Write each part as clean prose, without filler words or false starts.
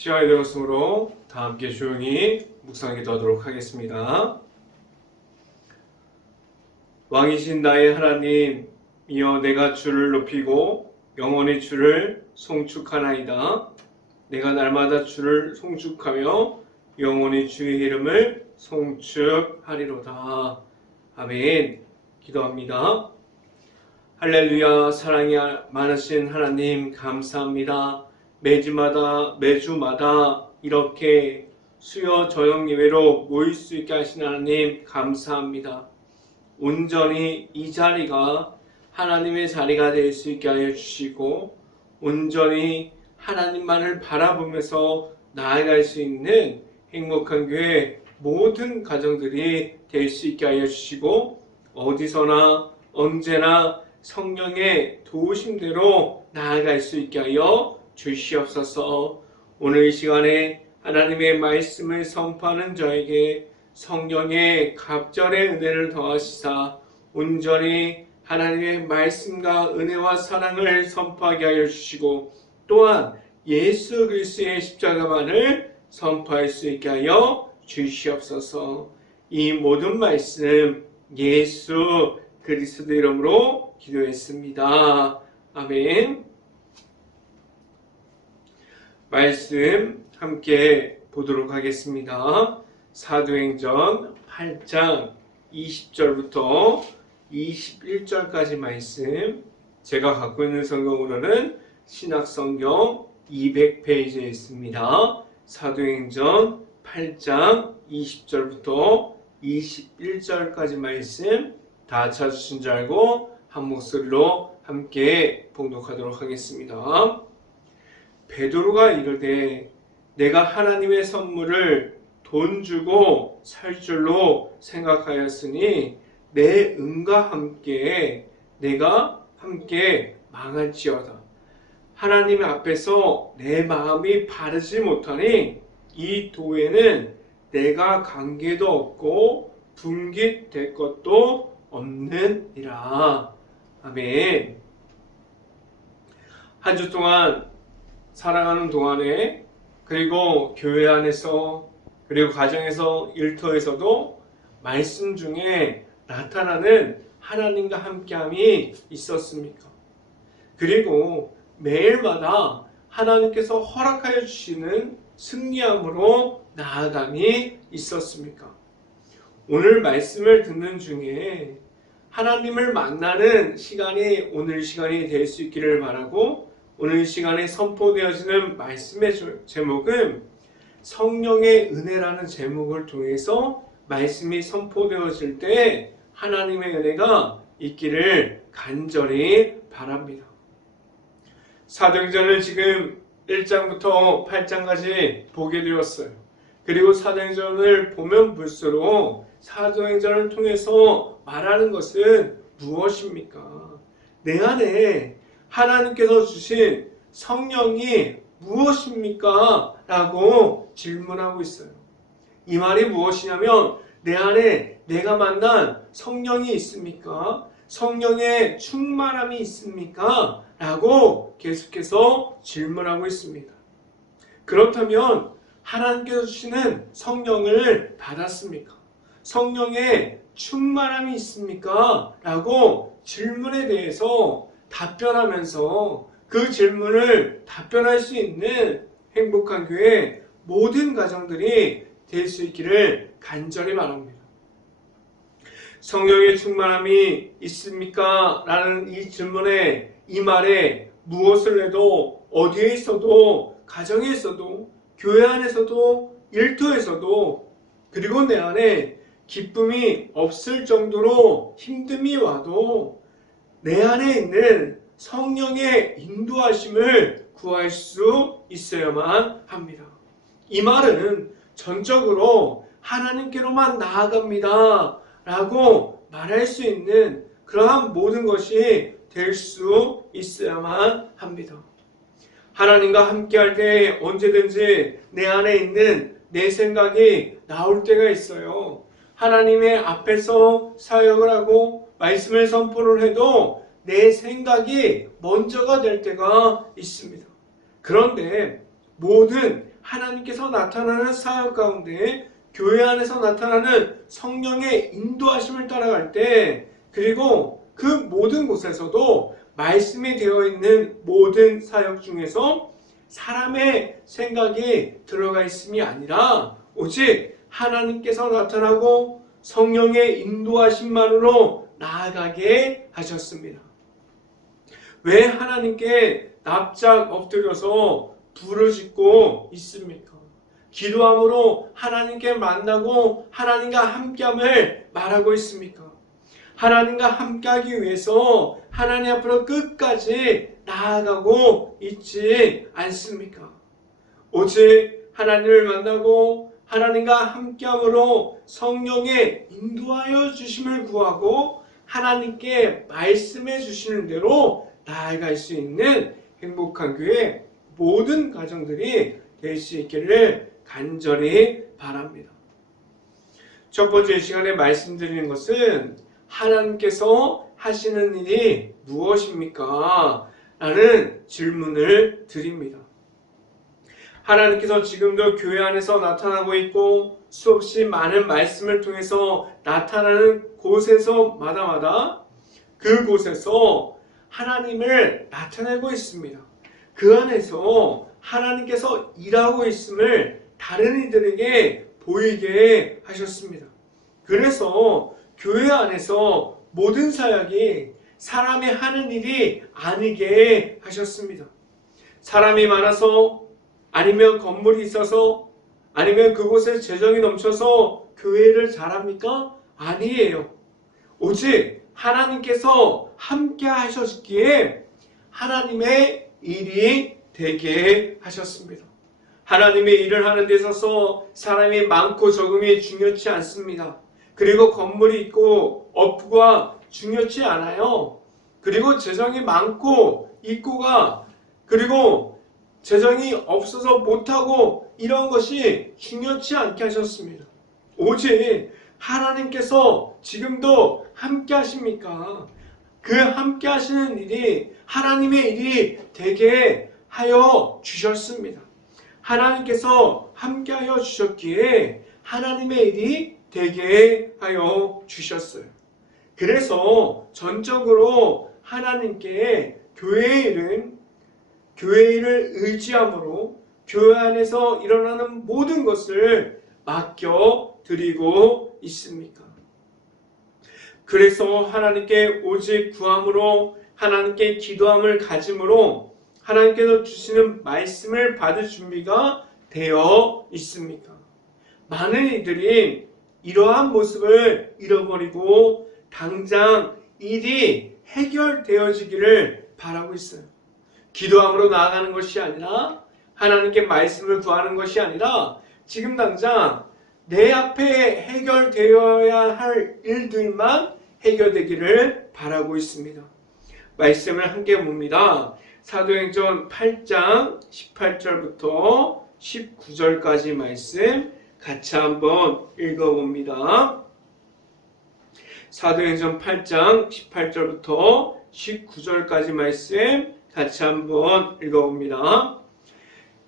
시간이 되었으므로 다 함께 조용히 묵상기도하도록 하겠습니다. 왕이신 나의 하나님이여, 내가 주를 높이고 영원히 주를 송축하나이다. 내가 날마다 주를 송축하며 영원히 주의 이름을 송축하리로다. 아멘. 기도합니다. 할렐루야. 사랑이 많으신 하나님 감사합니다. 매주마다 이렇게 수요 저녁 예배로 모일 수 있게 하신 하나님 감사합니다. 온전히 이 자리가 하나님의 자리가 될 수 있게 하여 주시고, 온전히 하나님만을 바라보면서 나아갈 수 있는 행복한 교회 모든 가정들이 될 수 있게 하여 주시고, 어디서나 언제나 성령의 도우심대로 나아갈 수 있게 하여 주시옵소서. 오늘 이 시간에 하나님의 말씀을 선포하는 저에게 성령의 갑절의 은혜를 더하시사 온전히 하나님의 말씀과 은혜와 사랑을 선포하게 하여 주시고, 또한 예수 그리스도의 십자가만을 선포할 수 있게 하여 주시옵소서. 이 모든 말씀 예수 그리스도 이름으로 기도했습니다. 아멘. 말씀 함께 보도록 하겠습니다. 사도행전 8장 20절부터 21절까지 말씀, 제가 갖고 있는 성경으로는 신약성경 200페이지에 있습니다. 사도행전 8장 20절부터 21절까지 말씀 다 찾으신 줄 알고 한 목소리로 함께 봉독하도록 하겠습니다. 베드로가 이르되 내가 하나님의 선물을 돈 주고 살 줄로 생각하였으니 내 은과 함께 내가 함께 망할지어다. 하나님 앞에서 내 마음이 바르지 못하니 이 도에는 내가 관계도 없고 분깃될 것도 없느니라. 아멘. 한 주 동안 살아가는 동안에, 그리고 교회 안에서, 그리고 가정에서, 일터에서도 말씀 중에 나타나는 하나님과 함께함이 있었습니까? 그리고 매일마다 하나님께서 허락하여 주시는 승리함으로 나아감이 있었습니까? 오늘 말씀을 듣는 중에 하나님을 만나는 시간이 오늘 시간이 될 수 있기를 바라고, 오늘 시간에 선포되어지는 말씀의 제목은 성령의 은혜라는 제목을 통해서 말씀이 선포되어질 때 하나님의 은혜가 있기를 간절히 바랍니다. 사도행전을 지금 1장부터 8장까지 보게 되었어요. 그리고 사도행전을 보면 볼수록 사도행전을 통해서 말하는 것은 무엇입니까? 내 안에 하나님께서 주신 성령이 무엇입니까? 라고 질문하고 있어요. 이 말이 무엇이냐면, 내 안에 내가 만난 성령이 있습니까? 성령의 충만함이 있습니까? 라고 계속해서 질문하고 있습니다. 그렇다면 하나님께서 주시는 성령을 받았습니까? 성령의 충만함이 있습니까? 라고 질문에 대해서 답변하면서 그 질문을 답변할 수 있는 행복한 교회 모든 가정들이 될 수 있기를 간절히 바랍니다. 성령의 충만함이 있습니까? 라는 이 질문에, 이 말에 무엇을 해도, 어디에 있어도, 가정에 있어도, 교회 안에서도, 일터에서도, 그리고 내 안에 기쁨이 없을 정도로 힘듦이 와도 내 안에 있는 성령의 인도하심을 구할 수 있어야만 합니다. 이 말은 전적으로 하나님께로만 나아갑니다 라고 말할 수 있는 그러한 모든 것이 될 수 있어야만 합니다. 하나님과 함께할 때 언제든지 내 안에 있는 내 생각이 나올 때가 있어요. 하나님의 앞에서 사역을 하고 말씀을 선포를 해도 내 생각이 먼저가 될 때가 있습니다. 그런데 모든 하나님께서 나타나는 사역 가운데 교회 안에서 나타나는 성령의 인도하심을 따라갈 때, 그리고 그 모든 곳에서도 말씀이 되어 있는 모든 사역 중에서 사람의 생각이 들어가 있음이 아니라 오직 하나님께서 나타나고 성령의 인도하심만으로 나아가게 하셨습니다. 왜 하나님께 납작 엎드려서 부르짖고 있습니까? 기도함으로 하나님께 만나고 하나님과 함께함을 말하고 있습니까? 하나님과 함께하기 위해서 하나님 앞으로 끝까지 나아가고 있지 않습니까? 오직 하나님을 만나고 하나님과 함께함으로 성령의 인도하여 주심을 구하고 하나님께 말씀해 주시는 대로 나아갈 수 있는 행복한 교회 모든 가정들이 될 수 있기를 간절히 바랍니다. 첫 번째 시간에 말씀드리는 것은 하나님께서 하시는 일이 무엇입니까? 라는 질문을 드립니다. 하나님께서 지금도 교회 안에서 나타나고 있고 수없이 많은 말씀을 통해서 나타나는 곳에서 마다마다 그곳에서 하나님을 나타내고 있습니다. 그 안에서 하나님께서 일하고 있음을 다른 이들에게 보이게 하셨습니다. 그래서 교회 안에서 모든 사역이 사람이 하는 일이 아니게 하셨습니다. 사람이 많아서 아니면 건물이 있어서 아니면 그곳에 재정이 넘쳐서 교회를 잘합니까? 아니에요. 오직 하나님께서 함께 하셨기에 하나님의 일이 되게 하셨습니다. 하나님의 일을 하는 데 있어서 사람이 많고 적음이 중요치 않습니다. 그리고 건물이 있고 없고가 중요치 않아요. 그리고 재정이 많고 있고가 그리고 재정이 없어서 못하고 이런 것이 중요치 않게 하셨습니다. 오직 하나님께서 지금도 함께 하십니까? 그 함께 하시는 일이 하나님의 일이 되게 하여 주셨습니다. 하나님께서 함께 하여 주셨기에 하나님의 일이 되게 하여 주셨어요. 그래서 전적으로 하나님께 교회의 일을 의지함으로 교회 안에서 일어나는 모든 것을 맡겨 드리고 있습니까? 그래서 하나님께 오직 구함으로 하나님께 기도함을 가짐으로 하나님께서 주시는 말씀을 받을 준비가 되어 있습니까? 많은 이들이 이러한 모습을 잃어버리고 당장 일이 해결되어지기를 바라고 있어요. 기도함으로 나아가는 것이 아니라 하나님께 말씀을 구하는 것이 아니라 지금 당장 내 앞에 해결되어야 할 일들만 해결되기를 바라고 있습니다. 말씀을 함께 봅니다. 사도행전 8장 18절부터 19절까지 말씀 같이 한번 읽어봅니다. 사도행전 8장 18절부터 19절까지 말씀 같이 한번 읽어봅니다.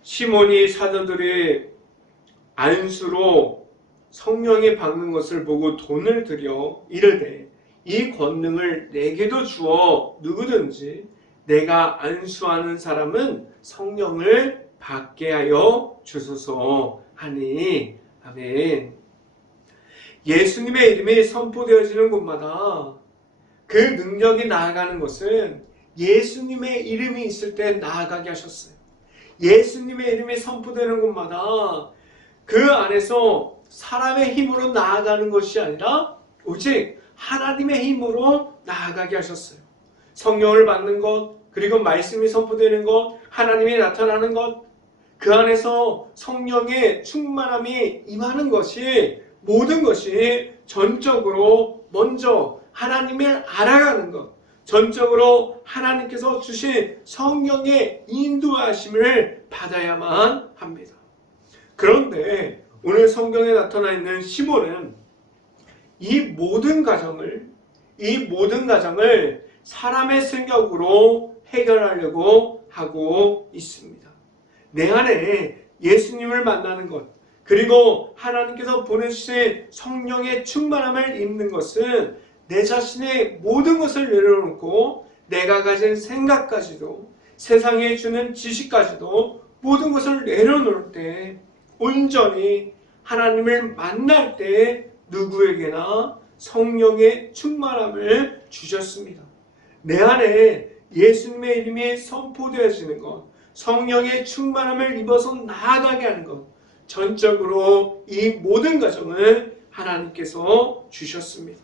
시몬이 사도들의 안수로 성령이 받는 것을 보고 돈을 들여 이르되 이 권능을 내게도 주어 누구든지 내가 안수하는 사람은 성령을 받게 하여 주소서 하니 아멘. 예수님의 이름이 선포되어지는 곳마다 그 능력이 나아가는 것은 예수님의 이름이 있을 때 나아가게 하셨어요. 예수님의 이름이 선포되는 곳마다 그 안에서 사람의 힘으로 나아가는 것이 아니라 오직 하나님의 힘으로 나아가게 하셨어요. 성령을 받는 것, 그리고 말씀이 선포되는 것, 하나님이 나타나는 것, 그 안에서 성령의 충만함이 임하는 것이 모든 것이 전적으로 먼저 하나님을 알아가는 것, 전적으로 하나님께서 주신 성령의 인도하심을 받아야만 합니다. 그런데 오늘 성경에 나타나 있는 시몬은 이 모든 가정을 사람의 생각으로 해결하려고 하고 있습니다. 내 안에 예수님을 만나는 것, 그리고 하나님께서 보내주신 성령의 충만함을 입는 것은 내 자신의 모든 것을 내려놓고 내가 가진 생각까지도, 세상에 주는 지식까지도 모든 것을 내려놓을 때, 온전히 하나님을 만날 때 누구에게나 성령의 충만함을 주셨습니다. 내 안에 예수님의 이름이 선포되어지는 것, 성령의 충만함을 입어서 나아가게 하는 것, 전적으로 이 모든 가정을 하나님께서 주셨습니다.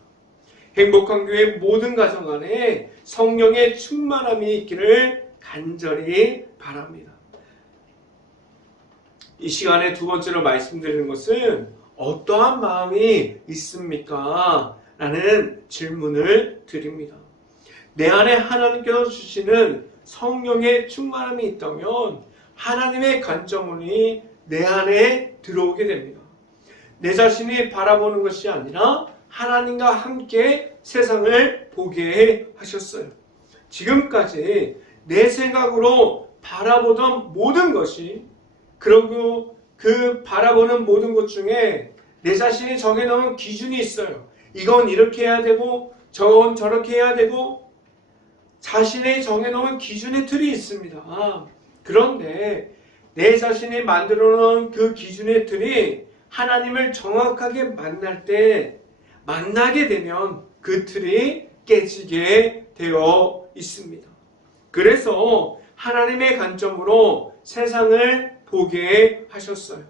행복한 교회 모든 가정 안에 성령의 충만함이 있기를 간절히 바랍니다. 이 시간에 두 번째로 말씀드리는 것은 어떠한 마음이 있습니까? 라는 질문을 드립니다. 내 안에 하나님께서 주시는 성령의 충만함이 있다면 하나님의 관점이 내 안에 들어오게 됩니다. 내 자신이 바라보는 것이 아니라 하나님과 함께 세상을 보게 하셨어요. 지금까지 내 생각으로 바라보던 모든 것이, 그리고 그 바라보는 모든 것 중에 내 자신이 정해놓은 기준이 있어요. 이건 이렇게 해야 되고 저건 저렇게 해야 되고 자신의 정해놓은 기준의 틀이 있습니다. 그런데 내 자신이 만들어놓은 그 기준의 틀이 하나님을 정확하게 만날 때, 만나게 되면 그 틀이 깨지게 되어 있습니다. 그래서 하나님의 관점으로 세상을 보게 하셨어요.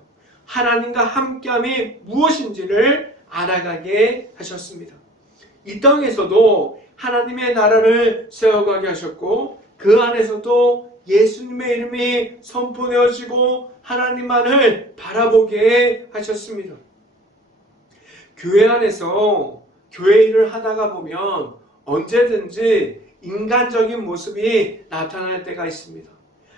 하나님과 함께함이 무엇인지를 알아가게 하셨습니다. 이 땅에서도 하나님의 나라를 세워가게 하셨고, 그 안에서도 예수님의 이름이 선포되어지고 하나님만을 바라보게 하셨습니다. 교회 안에서 교회 일을 하다가 보면 언제든지 인간적인 모습이 나타날 때가 있습니다.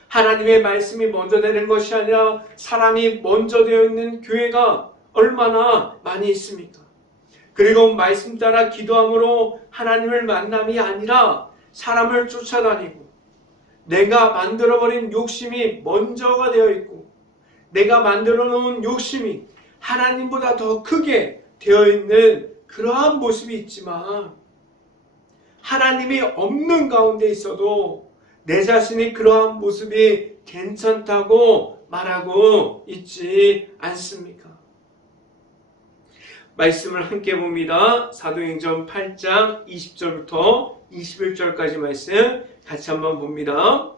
하나님의 말씀이 먼저 되는 것이 아니라 사람이 먼저 되어 있는 교회가 얼마나 많이 있습니까? 그리고 말씀 따라 기도함으로 하나님을 만남이 아니라 사람을 쫓아다니고 내가 만들어버린 욕심이 먼저가 되어 있고 내가 만들어 놓은 욕심이 하나님보다 더 크게 되어 있는 그러한 모습이 있지만, 하나님이 없는 가운데 있어도 내 자신이 그러한 모습이 괜찮다고 말하고 있지 않습니까? 말씀을 함께 봅니다. 사도행전 8장 20절부터 21절까지 말씀 같이 한번 봅니다.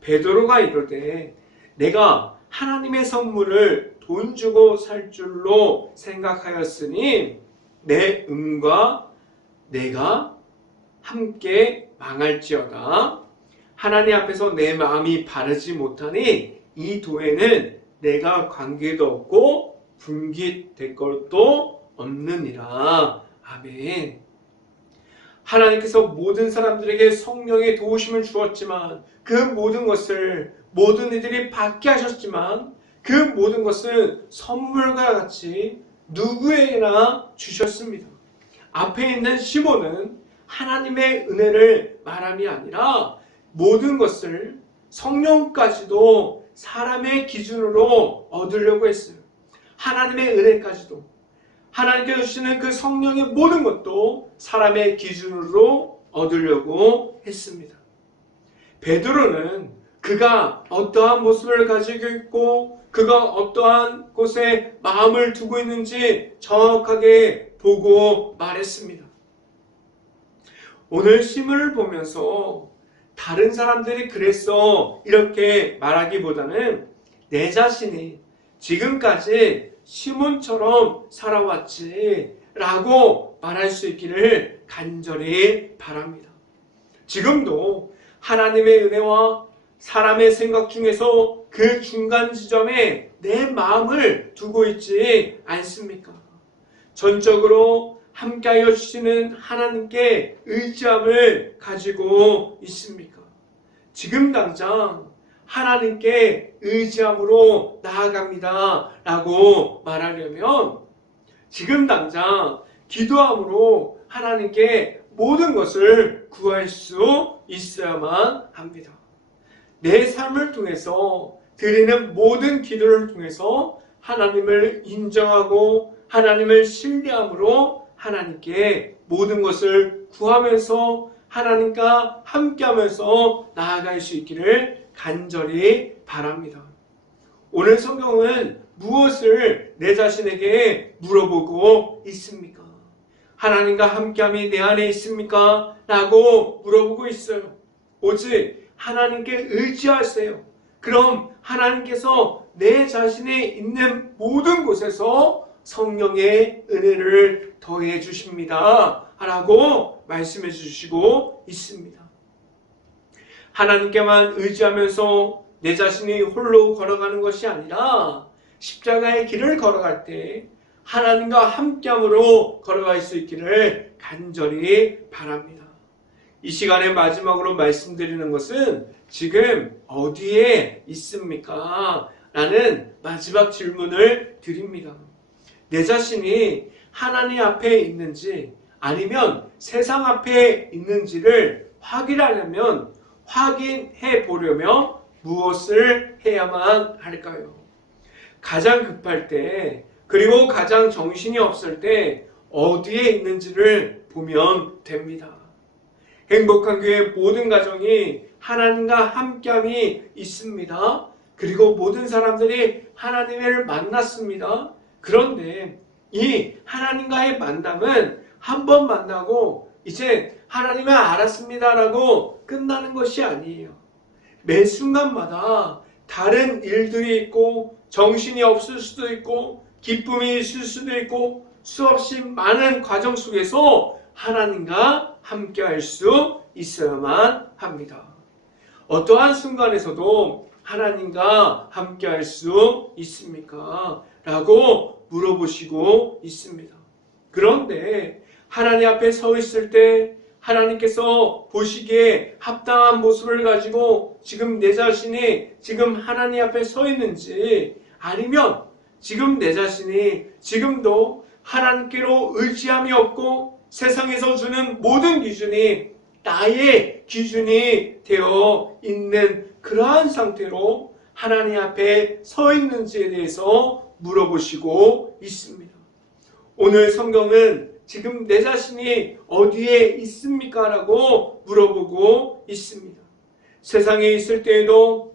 베드로가 이르되 내가 하나님의 선물을 돈 주고 살 줄로 생각하였으니 내 음과 내가 함께 망할지어다. 하나님 앞에서 내 마음이 바르지 못하니 이 도에는 내가 관계도 없고 분깃될 것도 없느니라. 아멘. 하나님께서 모든 사람들에게 성령의 도우심을 주었지만 그 모든 것을 모든 이들이 받게 하셨지만 그 모든 것은 선물과 같이 누구에게나 주셨습니다. 앞에 있는 시몬은 하나님의 은혜를 말함이 아니라 모든 것을 성령까지도 사람의 기준으로 얻으려고 했어요. 하나님의 은혜까지도, 하나님께서 주시는 그 성령의 모든 것도 사람의 기준으로 얻으려고 했습니다. 베드로는 그가 어떠한 모습을 가지고 있고 그가 어떠한 곳에 마음을 두고 있는지 정확하게 보고 말했습니다. 오늘 시문을 보면서 다른 사람들이 그랬어 이렇게 말하기보다는 내 자신이 지금까지 시몬처럼 살아왔지 라고 말할 수 있기를 간절히 바랍니다. 지금도 하나님의 은혜와 사람의 생각 중에서 그 중간 지점에 내 마음을 두고 있지 않습니까? 전적으로 함께하여 주시는 하나님께 의지함을 가지고 있습니까? 지금 당장 하나님께 의지함으로 나아갑니다 라고 말하려면 지금 당장 기도함으로 하나님께 모든 것을 구할 수 있어야만 합니다. 내 삶을 통해서 드리는 모든 기도를 통해서 하나님을 인정하고 하나님을 신뢰함으로 하나님께 모든 것을 구하면서 하나님과 함께하면서 나아갈 수 있기를 간절히 바랍니다. 오늘 성경은 무엇을 내 자신에게 물어보고 있습니까? 하나님과 함께함이 내 안에 있습니까? 라고 물어보고 있어요. 오직 하나님께 의지하세요. 그럼 하나님께서 내 자신이 있는 모든 곳에서 성령의 은혜를 더해 주십니다. 라고 말씀해 주시고 있습니다. 하나님께만 의지하면서 내 자신이 홀로 걸어가는 것이 아니라 십자가의 길을 걸어갈 때 하나님과 함께함으로 걸어갈 수 있기를 간절히 바랍니다. 이 시간에 마지막으로 말씀드리는 것은 지금 어디에 있습니까? 라는 마지막 질문을 드립니다. 내 자신이 하나님 앞에 있는지 아니면 세상 앞에 있는지를 확인하려면 확인해 보려면 무엇을 해야만 할까요? 가장 급할 때 그리고 가장 정신이 없을 때 어디에 있는지를 보면 됩니다. 행복한 교회 모든 가정이 하나님과 함께함이 있습니다. 그리고 모든 사람들이 하나님을 만났습니다. 그런데 이 하나님과의 만남은 한 번 만나고 이제 하나님을 알았습니다라고 끝나는 것이 아니에요. 매 순간마다 다른 일들이 있고 정신이 없을 수도 있고 기쁨이 있을 수도 있고 수없이 많은 과정 속에서 하나님과 함께할 수 있어야만 합니다. 어떠한 순간에서도 하나님과 함께할 수 있습니까? 라고 물어보시고 있습니다. 그런데 하나님 앞에 서 있을 때 하나님께서 보시기에 합당한 모습을 가지고 지금 내 자신이 지금 하나님 앞에 서 있는지 아니면 지금 내 자신이 지금도 하나님께로 의지함이 없고 세상에서 주는 모든 기준이 나의 기준이 되어 있는 그러한 상태로 하나님 앞에 서 있는지에 대해서 물어보시고 있습니다. 오늘 성경은 지금 내 자신이 어디에 있습니까? 라고 물어보고 있습니다. 세상에 있을 때에도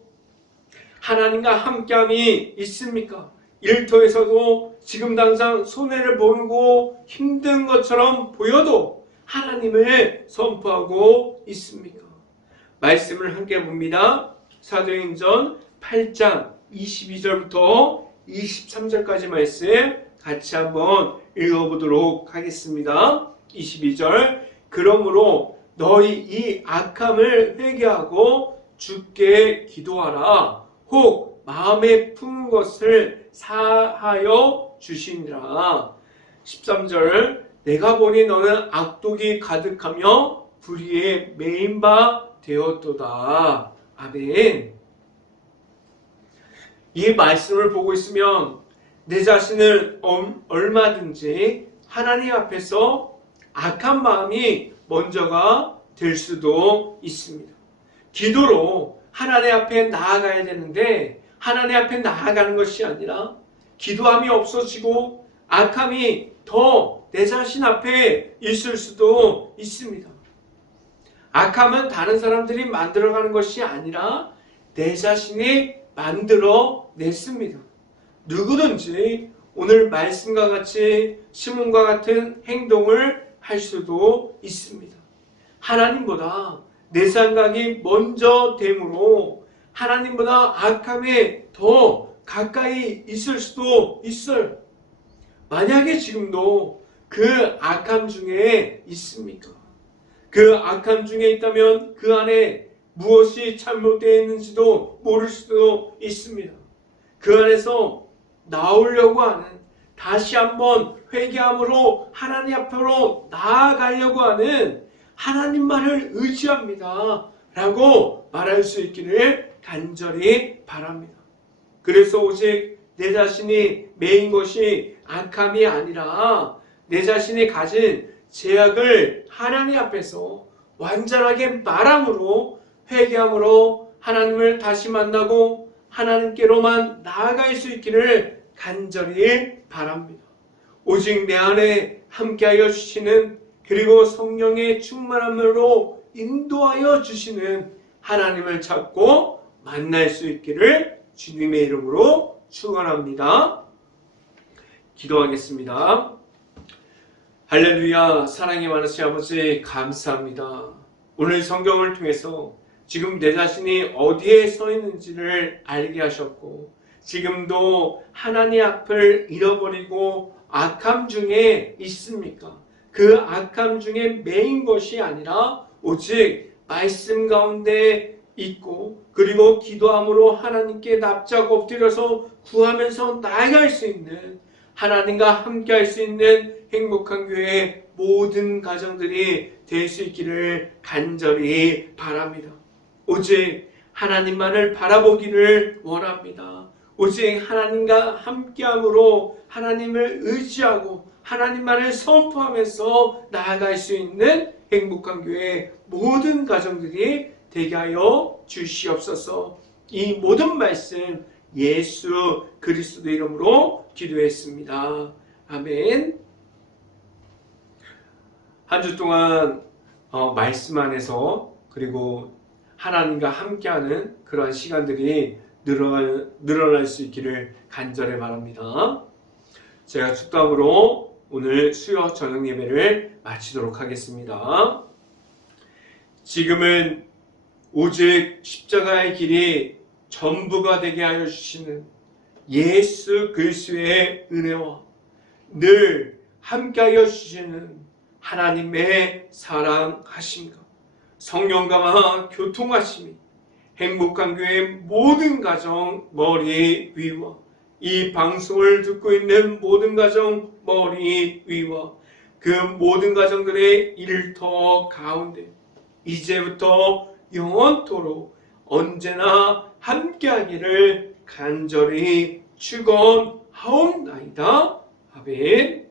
하나님과 함께함이 있습니까? 일터에서도 지금 당장 손해를 보고 힘든 것처럼 보여도 하나님을 선포하고 있습니까? 말씀을 함께 봅니다. 사도행전 8장 22절부터 23절까지 말씀 같이 한번 읽어보도록 하겠습니다. 22절 그러므로 너희 이 악함을 회개하고 주께 기도하라. 혹 마음에 품은 것을 사하여 주시니라. 13절 내가 보니 너는 악독이 가득하며 불의에 매인 바 되었도다. 아멘. 이 말씀을 보고 있으면 내 자신을 얼마든지 하나님 앞에서 악한 마음이 먼저가 될 수도 있습니다. 기도로 하나님 앞에 나아가야 되는데 하나님 앞에 나아가는 것이 아니라 기도함이 없어지고 악함이 더 내 자신 앞에 있을 수도 있습니다. 악함은 다른 사람들이 만들어가는 것이 아니라 내 자신이 만들어 냈습니다. 누구든지 오늘 말씀과 같이 시몬과 같은 행동을 할 수도 있습니다. 하나님보다 내 생각이 먼저 되므로 하나님보다 악함에 더 가까이 있을 수도 있어요. 만약에 지금도 그 악함 중에 있습니까? 그 악함 중에 있다면 그 안에 무엇이 잘못되어 있는지도 모를 수도 있습니다. 그 안에서 나오려고 하는 다시 한번 회개함으로 하나님 앞으로 나아가려고 하는 하나님만을 의지합니다. 라고 말할 수 있기를 간절히 바랍니다. 그래서 오직 내 자신이 매인 것이 악함이 아니라 내 자신이 가진 죄악을 하나님 앞에서 완전하게 말함으로 회개함으로 하나님을 다시 만나고 하나님께로만 나아갈 수 있기를 간절히 바랍니다. 오직 내 안에 함께하여 주시는, 그리고 성령의 충만함으로 인도하여 주시는 하나님을 찾고 만날 수 있기를 주님의 이름으로 축원합니다. 기도하겠습니다. 할렐루야. 사랑이 많으신 아버지 감사합니다. 오늘 성경을 통해서 지금 내 자신이 어디에 서 있는지를 알게 하셨고, 지금도 하나님 앞을 잃어버리고 악함 중에 있습니까? 그 악함 중에 메인 것이 아니라 오직 말씀 가운데 있고, 그리고 기도함으로 하나님께 납작 엎드려서 구하면서 나아갈 수 있는, 하나님과 함께 할 수 있는 행복한 교회의 모든 가정들이 될 수 있기를 간절히 바랍니다. 오직 하나님만을 바라보기를 원합니다. 오직 하나님과 함께함으로 하나님을 의지하고 하나님만을 선포하면서 나아갈 수 있는 행복한 교회의 모든 가정들이 되게 하여 주시옵소서. 이 모든 말씀 예수 그리스도 이름으로 기도했습니다. 아멘. 한 주 동안 말씀 안에서, 그리고 하나님과 함께하는 그러한 시간들이 늘어날 수 있기를 간절히 바랍니다. 제가 축도함으로 오늘 수요 저녁 예배를 마치도록 하겠습니다. 지금은 오직 십자가의 길이 전부가 되게 하여 주시는 예수 그리스도의 은혜와 늘 함께하여 주시는 하나님의 사랑하심과 성령과 교통하심이 행복한 교회 모든 가정 머리 위와 이 방송을 듣고 있는 모든 가정 머리 위와 그 모든 가정들의 일터 가운데 이제부터 영원토록 언제나 함께하기를 간절히 축원하옵나이다. 아멘.